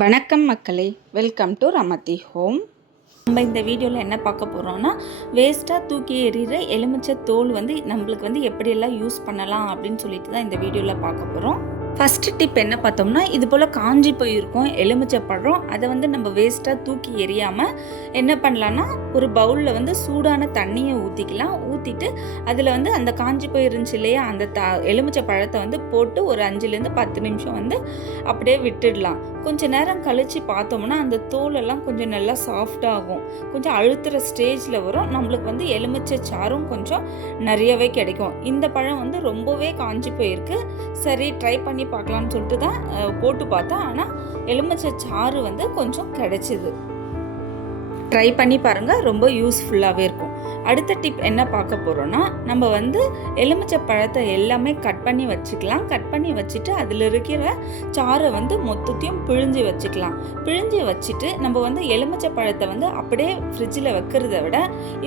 வணக்கம் மக்களே, welcome to ரமதி home. நம்ம இந்த வீடியோவில் என்ன பார்க்க போகிறோம்னா, வேஸ்ட்டாக தூக்கி எறிகிற எலுமிச்சை தோல் நம்மளுக்கு எப்படியெல்லாம் யூஸ் பண்ணலாம் அப்படின்னு சொல்லிட்டு தான் இந்த வீடியோவில் பார்க்க போகிறோம். ஃபஸ்ட்டு டிப் என்ன பார்த்தோம்னா, இது போல் காஞ்சி போயிருக்கும் எலுமிச்சை பழம். அதை நம்ம வேஸ்ட்டாக தூக்கி எறியாமல் என்ன பண்ணலான்னா, ஒரு பவுலில் சூடான தண்ணியை ஊற்றிக்கலாம். ஊற்றிட்டு அதில் அந்த காஞ்சி போயிருந்துச்சு இல்லையா, அந்த எலுமிச்சை பழத்தை போட்டு ஒரு 5லேருந்து 10 நிமிஷம் அப்படியே விட்டுடலாம். கொஞ்சம் நேரம் கழித்து பார்த்தோம்னா அந்த தோலெல்லாம் கொஞ்சம் நல்லா சாஃப்டாகும். கொஞ்சம் அழுத்துகிற ஸ்டேஜில் வரும். நம்மளுக்கு எலுமிச்சை சாறும் கொஞ்சம் நிறையவே கிடைக்கும். இந்த பழம் ரொம்பவே காஞ்சி போயிருக்கு. சரி, ட்ரை பண்ணி பார்க்கலான்னு சொல்லிட்டு தான் போட்டு பார்த்தேன். ஆனால் எலுமிச்சை சாறு கொஞ்சம் கிடைச்சிது. ட்ரை பண்ணி பாருங்கள், ரொம்ப யூஸ்ஃபுல்லாகவே இருக்கும். அடுத்த டிப் என்ன பார்க்க போகிறோன்னா, நம்ம எலுமிச்சை பழத்தை எல்லாமே கட் பண்ணி வச்சுக்கலாம். கட் பண்ணி வச்சுட்டு அதில் இருக்கிற சாறை மொத்தத்தையும் பிழிஞ்சு வச்சுக்கலாம். பிழிஞ்சு வச்சுட்டு நம்ம எலுமிச்சை பழத்தை அப்படியே ஃப்ரிட்ஜில் வைக்கிறத விட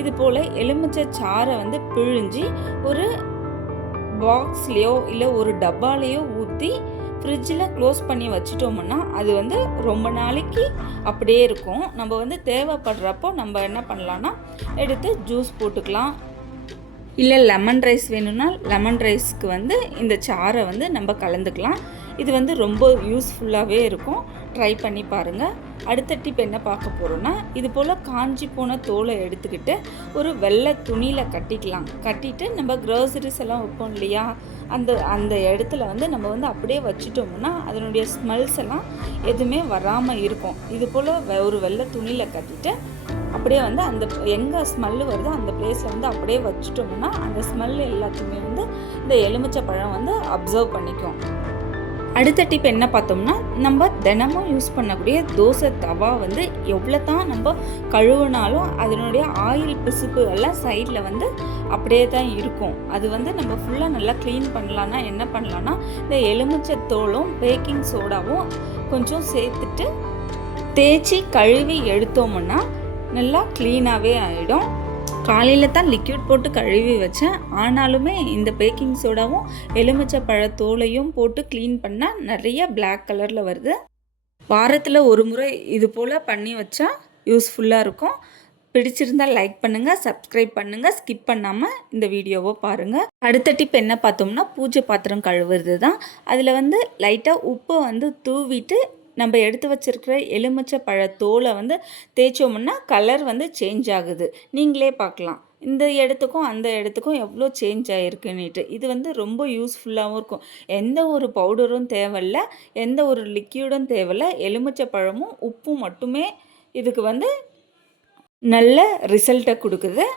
இது போல் எலுமிச்சை சாறை பிழிஞ்சு ஒரு பாக்ஸ்லேயோ இல்லை ஒரு டப்பாலேயோ ஊற்றி ஃப்ரிட்ஜில் க்ளோஸ் பண்ணி வச்சிட்டோம்னா அது ரொம்ப நாளைக்கு அப்படியே இருக்கும். நம்ம தேவைப்படுறப்போ நம்ம என்ன பண்ணலான்னா எடுத்து ஜூஸ் போட்டுக்கலாம். இல்லை லெமன் ரைஸ் வேணும்னா லெமன் ரைஸ்க்கு இந்த சாறை நம்ம கலந்துக்கலாம். இது ரொம்ப யூஸ்ஃபுல்லாகவே இருக்கும். ட்ரை பண்ணி பாருங்கள். அடுத்த டிப் என்ன பார்க்க போகிறோன்னா, இது போல் காஞ்சி போன தோலை எடுத்துக்கிட்டு ஒரு வெள்ளை துணியில் கட்டிக்கலாம். கட்டிட்டு நம்ம க்ரோசரிஸ் எல்லாம் வைப்போம் இல்லையா, அந்த இடத்துல நம்ம அப்படியே வச்சுட்டோம்னா அதனுடைய ஸ்மெல்ஸ் எல்லாம் எதுவுமே வராமல் இருக்கும். இது போல் ஒரு வெள்ளை துணியில் கட்டிட்டு அப்படியே அந்த எங்கே ஸ்மெல்லு வருதோ அந்த பிளேஸில் அப்படியே வச்சுட்டோம்னா அந்த ஸ்மெல் எல்லாத்தையுமே இந்த எலுமிச்சை பழம் அப்சர்வ் பண்ணிக்கும். அடுத்த டிப் என்ன பார்த்தோம்னா, நம்ம தினமும் யூஸ் பண்ணக்கூடிய தோசை தவா எவ்வளோ தான் நம்ம கழுவினாலும் அதனுடைய ஆயில் பிசுப்பு எல்லாம் சைடில் அப்படியே தான் இருக்கும். அது நம்ம ஃபுல்லாக நல்லா க்ளீன் பண்ணலான்னா என்ன பண்ணலான்னா, இந்த எலுமிச்சை தோலும் பேக்கிங் சோடாவும் கொஞ்சம் சேர்த்துட்டு தேய்ச்சி கழுவி எடுத்தோம்னா நல்லா க்ளீனாகவே ஆகிடும். காலையில் தான் லிக்விட் போட்டு கழுவி வச்சேன். ஆனாலுமே இந்த பேக்கிங் சோடாவும் எலுமிச்சை பழத்தோலையும் போட்டு க்ளீன் பண்ணால் நிறைய பிளாக் கலரில் வருது. வாரத்தில் ஒரு முறை இது போல் பண்ணி வச்சா யூஸ்ஃபுல்லாக இருக்கும். பிடிச்சிருந்தால் லைக் பண்ணுங்கள், சப்ஸ்கிரைப் பண்ணுங்கள், ஸ்கிப் பண்ணாமல் இந்த வீடியோவை பாருங்கள். அடுத்த டிப் என்ன பார்த்தோம்னா, பூஜை பாத்திரம் கழுவுறது தான். அதில் லைட்டாக உப்பை தூவிட்டு நம்ம எடுத்து வச்சுருக்கிற எலுமிச்சை பழத்தோலை தேய்ச்சோம்னா கலர் சேஞ்ச் ஆகுது. நீங்களே பார்க்கலாம் இந்த இடத்துக்கும் அந்த இடத்துக்கும் எவ்வளோ சேஞ்ச் ஆகிருக்குன்னுட்டு. இது ரொம்ப யூஸ்ஃபுல்லாகவும் இருக்கும். எந்த ஒரு பவுடரும் தேவையில்ல, எந்த ஒரு லிக்யூடும் தேவையில்ல. எலுமிச்சை பழமும் உப்பும் மட்டுமே இதுக்கு நல்ல ரிசல்ட்டை கொடுக்குது.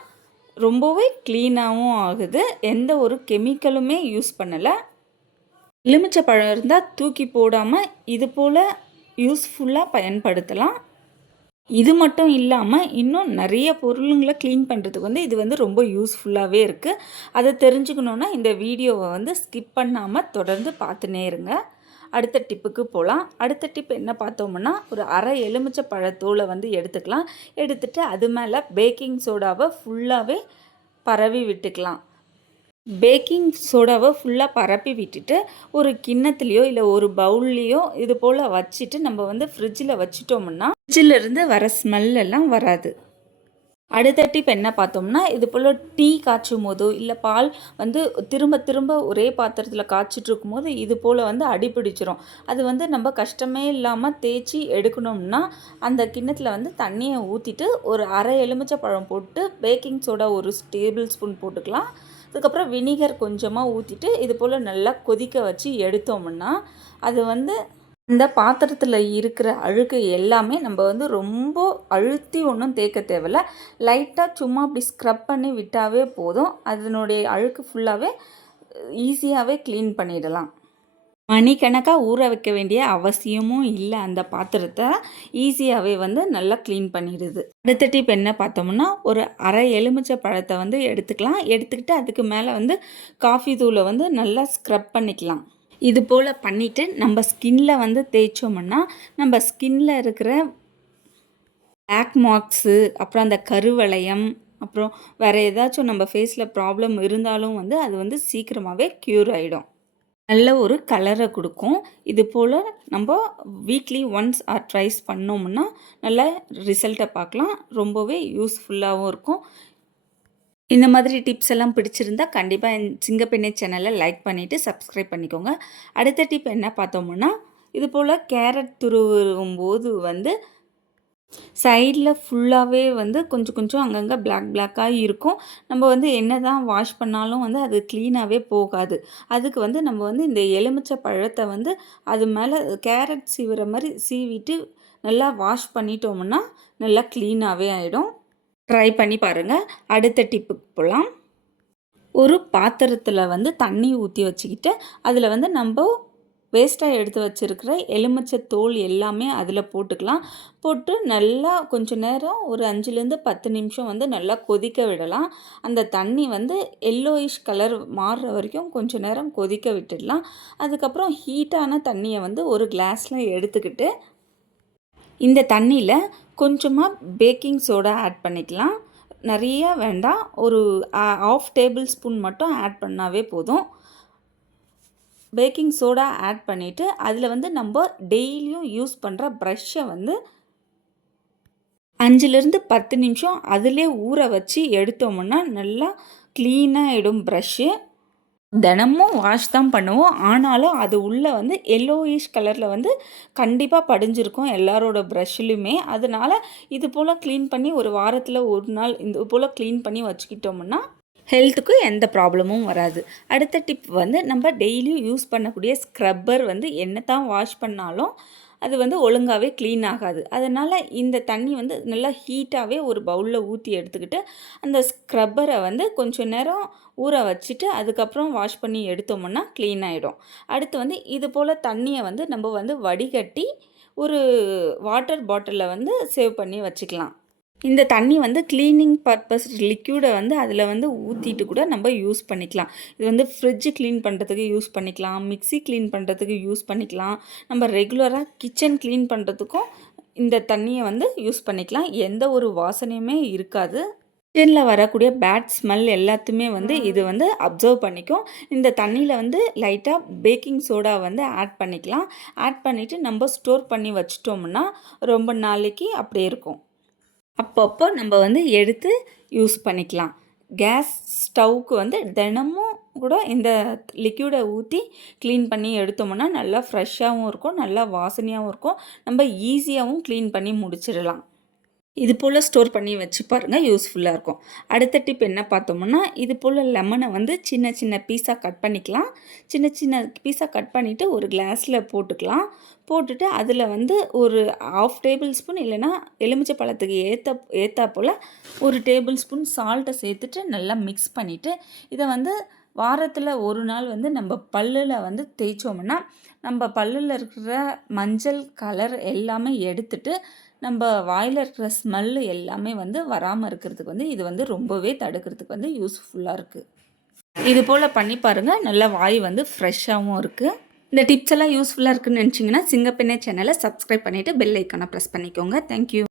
ரொம்பவே க்ளீனாகவும் ஆகுது. எந்த ஒரு கெமிக்கலுமே யூஸ் பண்ணலை. எலுமிச்சை பழம் இருந்தால் தூக்கி போடாமல் இது போல் யூஸ்ஃபுல்லாக பயன்படுத்தலாம். இது மட்டும் இல்லாமல் இன்னும் நிறைய பொருளுங்களை க்ளீன் பண்ணுறதுக்கு இது ரொம்ப யூஸ்ஃபுல்லாகவே இருக்குது. அதை தெரிஞ்சுக்கணுன்னா இந்த வீடியோவை ஸ்கிப் பண்ணாமல் தொடர்ந்து பார்த்துனே இருங்க. அடுத்த டிப்புக்கு போகலாம். அடுத்த டிப் என்ன பார்த்தோம்னா, ஒரு அரை எலுமிச்சை பழத்தோலை எடுத்துக்கலாம். எடுத்துகிட்டு அது மேலே பேக்கிங் சோடாவை ஃபுல்லாகவே பரவி விட்டுக்கலாம். பேக்கிங் சோடாவை ஃபுல்லாக பரப்பி விட்டுட்டு ஒரு கிண்ணத்துலேயோ இல்லை ஒரு பவுல்லையோ இது போல் வச்சுட்டு நம்ம ஃப்ரிட்ஜில் வச்சிட்டோம்னா ஃப்ரிட்ஜிலேருந்து வர ஸ்மெல்லாம் வராது. அடுத்த டிப் என்ன பார்த்தோம்னா, இது போல் டீ காய்ச்சும் போதோ இல்லை பால் திரும்ப திரும்ப ஒரே பாத்திரத்தில் காய்ச்சிட்டு இருக்கும்போது இது போல் அடிப்பிடிச்சிரும். அது நம்ம கஷ்டமே இல்லாமல் தேய்ச்சி எடுக்கணும்னா அந்த கிண்ணத்தில் தண்ணியை ஊற்றிட்டு ஒரு அரை எலுமிச்சை பழம் போட்டு பேக்கிங் சோடா ஒரு டேபிள் ஸ்பூன் போட்டுக்கலாம். அதுக்கப்புறம் வினிகர் கொஞ்சமாக ஊற்றிட்டு இது போல் நல்லா கொதிக்க வச்சு எடுத்தோம்னா அது அந்த பாத்திரத்தில் இருக்கிற அழுக்கு எல்லாமே நம்ம ரொம்ப அழுத்தி ஒன்றும் தேய்க்க தேவையில்ல. லைட்டாக சும்மா அப்படி ஸ்க்ரப் பண்ணி விட்டாவே போதும். அதனுடைய அழுக்கு ஃபுல்லாகவே ஈஸியாகவே க்ளீன் பண்ணிடலாம். மணிக்கணக்காக ஊற வைக்க வேண்டிய அவசியமும் இல்லை. அந்த பாத்திரத்தை ஈஸியாகவே நல்லா க்ளீன் பண்ணிடுது. அடுத்த டிப் என்ன பார்த்தோம்னா, ஒரு அரை எலுமிச்சை பழத்தை எடுத்துக்கலாம். எடுத்துக்கிட்டு அதுக்கு மேலே காஃபி தூளை நல்லா ஸ்க்ரப் பண்ணிக்கலாம். இது போல் பண்ணிவிட்டு நம்ம ஸ்கின்னில் தேய்ச்சோம்னா நம்ம ஸ்கின்னில் இருக்கிற பிளாக் மார்க்ஸு, அப்புறம் அந்த கருவளையம், அப்புறம் வேறு ஏதாச்சும் நம்ம ஃபேஸில் ப்ராப்ளம் இருந்தாலும் அது சீக்கிரமாகவே க்யூர் ஆகிடும். நல்ல ஒரு கலரை கொடுக்கும். இது போல் நம்ம வீக்லி ஒன்ஸ் ஆர் ட்ரைஸ் பண்ணோம்னா நல்ல ரிசல்ட்டை பார்க்கலாம். ரொம்பவே யூஸ்ஃபுல்லாகவும் இருக்கும். இந்த மாதிரி டிப்ஸ் எல்லாம் பிடிச்சிருந்தா கண்டிப்பாக என் சிங்கப்பெண்ணே சேனலை லைக் பண்ணிவிட்டு சப்ஸ்கிரைப் பண்ணிக்கோங்க. அடுத்த டிப் என்ன பார்த்தோம்னா, இது போல் கேரட் துருவும்போது வந்து சைடில் ஃபுல்லாகவே வந்து கொஞ்சம் கொஞ்சம் அங்கங்கே பிளாக்காக இருக்கும். நம்ம வந்து என்ன தான் வாஷ் பண்ணாலும் வந்து அது க்ளீனாகவே போகாது. அதுக்கு வந்து நம்ம வந்து இந்த எலுமிச்சை பழத்தை வந்து அது மேலே கேரட் சீவுற மாதிரி சீவிட்டு நல்லா வாஷ் பண்ணிட்டோம்னா நல்லா க்ளீனாகவே ஆகிடும். ட்ரை பண்ணி பாருங்கள். அடுத்த டிப்புக்கு போகலாம். ஒரு பாத்திரத்தில் வந்து தண்ணி ஊற்றி வச்சுக்கிட்டு அதில் வந்து நம்ம வேஸ்ட்டாக எடுத்து வச்சுருக்கிற எலுமிச்சை தோல் எல்லாமே அதில் போட்டுக்கலாம். போட்டு நல்லா கொஞ்சம் நேரம் ஒரு 5லேருந்து 10 நிமிஷம் வந்து நல்லா கொதிக்க விடலாம். அந்த தண்ணி வந்து எல்லோயிஷ் கலர் மாறுற வரைக்கும் கொஞ்சம் நேரம் கொதிக்க விட்டுடலாம். அதுக்கப்புறம் ஹீட்டான தண்ணியை வந்து ஒரு கிளாஸில் எடுத்துக்கிட்டு இந்த தண்ணியில் கொஞ்சமாக பேக்கிங் சோடா ஆட் பண்ணிக்கலாம். நிறைய வேண்டாம், ஒரு 1/2 டேபிள் ஸ்பூன் மட்டும் ஆட் பண்ணாவே போதும். பேக்கிங் சோடா ஆட் பண்ணிவிட்டு அதில் வந்து நம்ம டெய்லியும் யூஸ் பண்ணுற ப்ரஷ்ஷை வந்து 5லேருந்து 10 நிமிஷம் அதிலே ஊற வச்சு எடுத்தோம்னா நல்லா க்ளீனாக ஆகிடும் ப்ரஷ்ஷு. தினமும் வாஷ் தான் பண்ணுவோம், ஆனாலும் அது உள்ளே வந்து எல்லோயிஷ் கலரில் வந்து கண்டிப்பாக படிஞ்சிருக்கும் எல்லாரோட ப்ரஷ்லையுமே. அதனால் இது போல் க்ளீன் பண்ணி ஒரு வாரத்தில் ஒரு நாள் இது போல் க்ளீன் பண்ணி வச்சுக்கிட்டோம்னா ஹெல்த்துக்கு எந்த ப்ராப்ளமும் வராது. அடுத்த டிப் வந்து நம்ம டெய்லியும் யூஸ் பண்ணக்கூடிய ஸ்க்ரப்பர் வந்து என்ன தான் வாஷ் பண்ணாலும் அது வந்து ஒழுங்காகவே க்ளீன் ஆகாது. அதனால் இந்த தண்ணி வந்து நல்லா ஹீட்டாகவே ஒரு பவுலில் ஊற்றி எடுத்துக்கிட்டு அந்த ஸ்க்ரப்பரை வந்து கொஞ்சம் நேரம் ஊற வச்சுட்டு அதுக்கப்புறம் வாஷ் பண்ணி எடுத்தோம்னா க்ளீன் ஆகிடும். அடுத்து வந்து இது போல் தண்ணியை வந்து நம்ம வந்து வடிகட்டி ஒரு வாட்டர் பாட்டிலில் வந்து சேவ் பண்ணி வச்சுக்கலாம். இந்த தண்ணி வந்து க்ளீனிங் பர்பஸ் லிக்யூடை வந்து அதில் வந்து ஊற்றிட்டு கூட நம்ம யூஸ் பண்ணிக்கலாம். இது வந்து ஃப்ரிட்ஜு க்ளீன் பண்ணுறதுக்கு யூஸ் பண்ணிக்கலாம், மிக்ஸி க்ளீன் பண்ணுறதுக்கு யூஸ் பண்ணிக்கலாம், நம்ம ரெகுலராக கிச்சன் க்ளீன் பண்ணுறதுக்கும் இந்த தண்ணியை வந்து யூஸ் பண்ணிக்கலாம். எந்த ஒரு வாசனையுமே இருக்காது. கிச்சனில் வரக்கூடிய பேட் ஸ்மெல் எல்லாத்தையுமே வந்து இது வந்து அப்சர்வ் பண்ணிக்கும். இந்த தண்ணியில் வந்து லைட்டாக பேக்கிங் சோடா வந்து ஆட் பண்ணிக்கலாம். ஆட் பண்ணிவிட்டு நம்ம ஸ்டோர் பண்ணி வச்சிட்டோம்னா ரொம்ப நாளைக்கு அப்படியே இருக்கும். அப்பப்போ நம்ம வந்து எடுத்து யூஸ் பண்ணிக்கலாம். கேஸ் ஸ்டவ்வுக்கு வந்து தினமும் கூட இந்த லிக்யூடை ஊற்றி க்ளீன் பண்ணி எடுத்தோம்னா நல்லா ஃப்ரெஷ்ஷாகவும் இருக்கும், நல்லா வாசனையாகவும் இருக்கும். நம்ம ஈஸியாகவும் க்ளீன் பண்ணி முடிச்சிடலாம். இது போல் ஸ்டோர் பண்ணி வச்சு பாருங்கள், யூஸ்ஃபுல்லாக இருக்கும். அடுத்த டிப் என்ன பார்த்தோம்னா, இது போல் லெமனை வந்து சின்ன சின்ன பீஸாக கட் பண்ணிக்கலாம். சின்ன சின்ன பீஸாக கட் பண்ணிவிட்டு ஒரு கிளாஸில் போட்டுக்கலாம். போட்டுட்டு அதில் வந்து ஒரு 1/2 டேபிள் ஸ்பூன் இல்லைனா எலுமிச்சை பழத்துக்கு ஏற்றாப்போல் 1 டேபிள் ஸ்பூன் சால்ட்டை சேர்த்துட்டு நல்லா மிக்ஸ் பண்ணிவிட்டு இதை வந்து வாரத்தில் ஒரு நாள் வந்து நம்ம பல்லில் வந்து தேய்ச்சோம்னா நம்ம பல்லில் இருக்கிற மஞ்சள் கலர் எல்லாமே எடுத்துட்டு நம்ம வாயில் இருக்கிற ஸ்மெல்லு எல்லாமே வந்து வராமல் இருக்கிறதுக்கு வந்து இது வந்து ரொம்பவே தடுக்கிறதுக்கு வந்து யூஸ்ஃபுல்லாக இருக்குது. இது போல் பண்ணி பாருங்கள், நல்லா வாய் வந்து ஃப்ரெஷ்ஷாகவும் இருக்குது. இந்த டிப்ஸ் எல்லாம் யூஸ்ஃபுல்லாக இருக்குதுன்னு நினச்சிங்கன்னா சிங்கப்பெண்ணே சேனலை சப்ஸ்கிரைப் பண்ணிவிட்டு பெல் ஐக்கானை ப்ரெஸ் பண்ணிக்கோங்க. தேங்க்யூ.